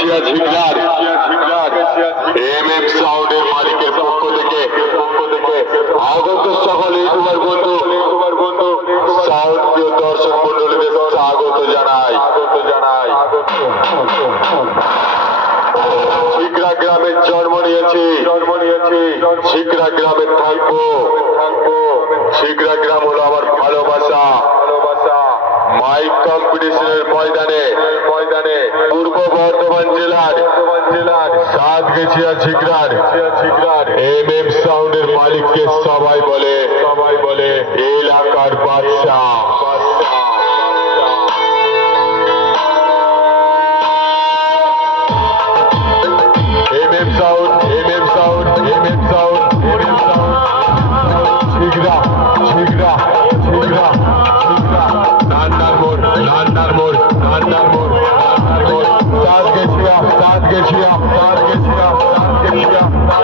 Asia ঝিকলার M M সাউন্ডের মালিকের পক্ষ থেকে, আগত সকল ইউটিউবার বন্ধু ইউটিউবার বন্ধু সাউন্ড প্রিয় দর্শক মন্ডলীদের স্বাগত জানাই। জানাই শিকরা গ্রামে জন্ম নিয়েছি। জন্ম নিয়েছি শিকরা গ্রামে থাকব। থাকব শিকরা গ্রাম হলো আমার ভালোবাসা ভালোবাসা। মাইক কম্পিটিশনের ময়দানে ময়দানে পূর্ব বর্ধমান জেলার জেলার সাত গেছিয়া ছিগড়ার ছিগড়ার এম এম সাউন্ডের মালিককে সবাই বলে সবাই বলে, এলাকার বাদশাহ।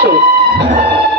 Show.